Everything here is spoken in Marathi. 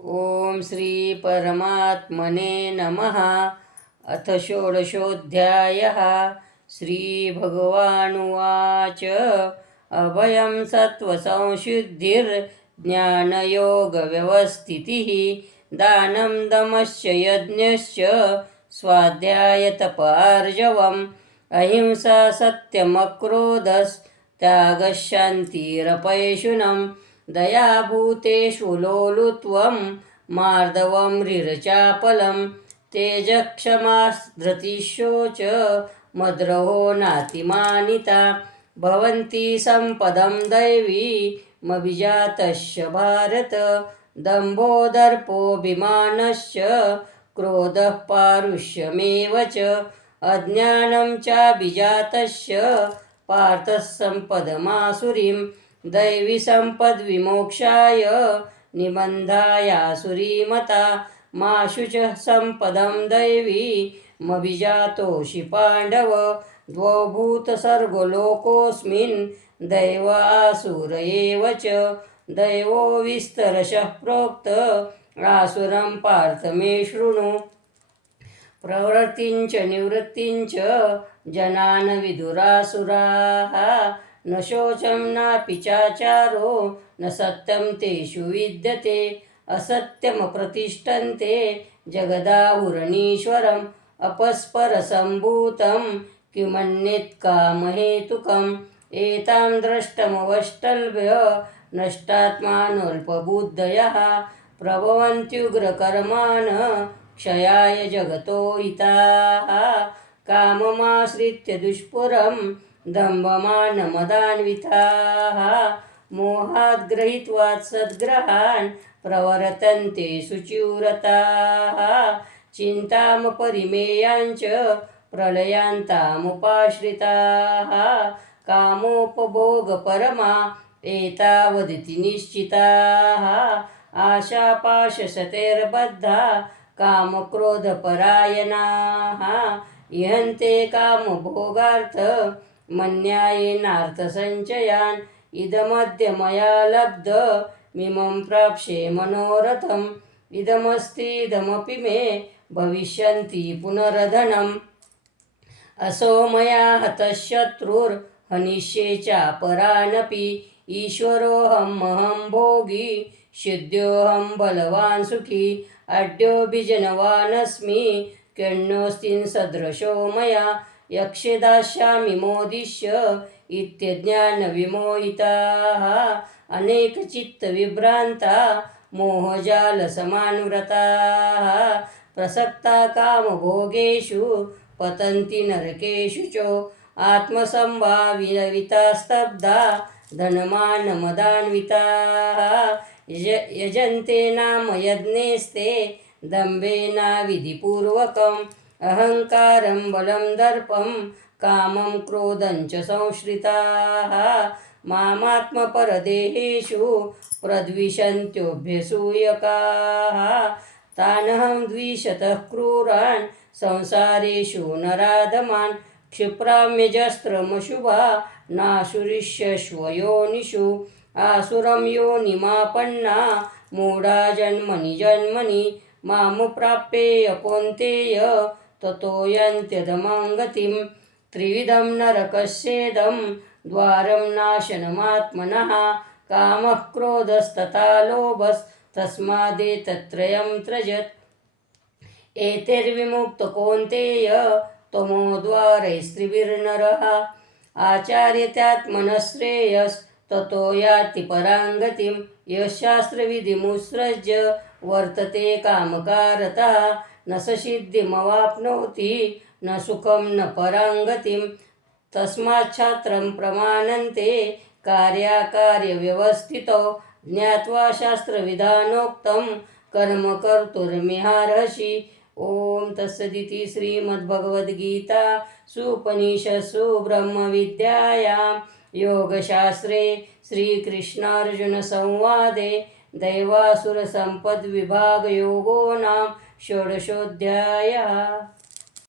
ओम श्री परमात्मने नमः। अथ षोडशोऽध्यायः। श्रीभगवानुवाच अभयं सत्त्वसंशुद्धिर्ज्ञानयोगव्यवस्थितिः दानं दमश्च यज्ञश्च स्वाध्यायतपार्जवम् अहिंसा सत्यमक्रोधस्त्यागः शान्तिरपैशुनम् दयाभूतेषु लोलुत्वं मार्दवं ह्रीरचापलं तेजक्षमा धृतिशोच मद्रहो नातिमानिता भवन्ति सम्पदं दैवीमभिजातस्य भारत दम्भो दर्पोऽभिमानश्च क्रोधः पारुष्यमेव च अज्ञानं चाभिजातस्य पार्थः सम्पदमासुरीं दैवी संपद्विमोक्षाय निबन्धायासुरीमता मा शुचः सम्पदं दैवीमभिजातोऽसि पाण्डव द्वौ भूतसर्गो लोकोऽस्मिन् दैव आसुर एव च दैवो विस्तरशः प्रोक्त आसुरं पार्थ मे शृणु प्रवृत्तिं च निवृत्तिं च जनान् विदुरासुराः न शोचं नापि चाचारो न सत्यं तेषु विद्यते असत्यमप्रतिष्ठन्ते जगदाहुरणीश्वरम् अपस्परसम्भूतं किमन्यत् कामहेतुकम् एतां द्रष्टमवष्टल्भ्य नष्टात्मानोऽल्पबुद्धयः प्रभवन्त्युग्रकर्मान् क्षयाय जगतो हिताः काममाश्रित्य दुष्पुरं दम्भमानमदान्विताः मोहात् गृहीत्वात् सद्ग्रहान् प्रवर्तन्ते शुचिव्रताः चिन्तामपरिमेयाञ्च प्रलयान्तामुपाश्रिताः कामोपभोगपरमा एतावदिति निश्चिताः आशापाशशतैर्बद्धा कामक्रोधपरायणाः इहन्ते कामभोगार्थ मन्यायेनार्थसञ्चयान् इदमद्य मया लब्धमिमं प्राप्स्ये मनोरथम् इदमस्तीदमपि मे भविष्यन्ति पुनरधनम् असौ मया हतः शत्रुर्हनिष्ये चापरानपि ईश्वरोऽहमहं भोगी शुद्धोऽहं बलवान् सुखी अड्योऽभिजनवानस्मि केण्योऽस्ति सदृशो मया यक्षे दास्यामि मोदिष्य इत्यज्ञानविमोहिताः अनेकचित्तविभ्रान्ता मोहजालसमान्व्रताः प्रसक्ता कामभोगेषु पतन्ति नरकेषु च आत्मसंभाविता स्तब्धा धनमानमदान्विताः यजन्ते नाम यज्ञेस्ते दम्भेनाविधिपूर्वकम् अहङ्कारं बलं दर्पं कामं क्रोधं च संश्रिताः मामात्मपरदेहेषु प्रद्विषन्त्योऽभ्यसूयकाः तानहं द्विषतः क्रूरान् संसारेषु नराधमान् क्षिप्राम्यजस्त्रमशुभा नासुरिष्यश्वयोनिषु आसुरं योनिमापन्ना मूढा जन्मनि जन्मनि मामुप्राप्येय कौन्तेय ततो यान्त्यधमां गतिं त्रिविधं नरकस्येदं द्वारं नाशनमात्मनः कामः क्रोधस्तथा लोभस्तस्मादेतत्त्रयं त्यजत् एतैर्विमुक्तो कौन्तेय तमो द्वारैस्त्रिभिर्नरः आचार्यत्यात्मनः श्रेयस्ततो याति परां गतिं यः शास्त्रविधिमुत्सृज्य वर्तते कामकारतः न स सिद्धिमवाप्नोति न सुखं न परां गतिं तस्माच्छास्त्रं प्रमाणन्ते कार्याकार्यव्यवस्थितौ ज्ञात्वा शास्त्रविधानोक्तं कर्म कर्तुर्मिहार्हसि। ओम तत्सदिति श्रीमद्भगवद्गीतासूपनिषत्सु ब्रह्मविद्यायां योगशास्त्रे श्रीकृष्णार्जुनसंवादे दैवासुरसम्पद्विभागयोगो नाम षोडशोऽध्यायः।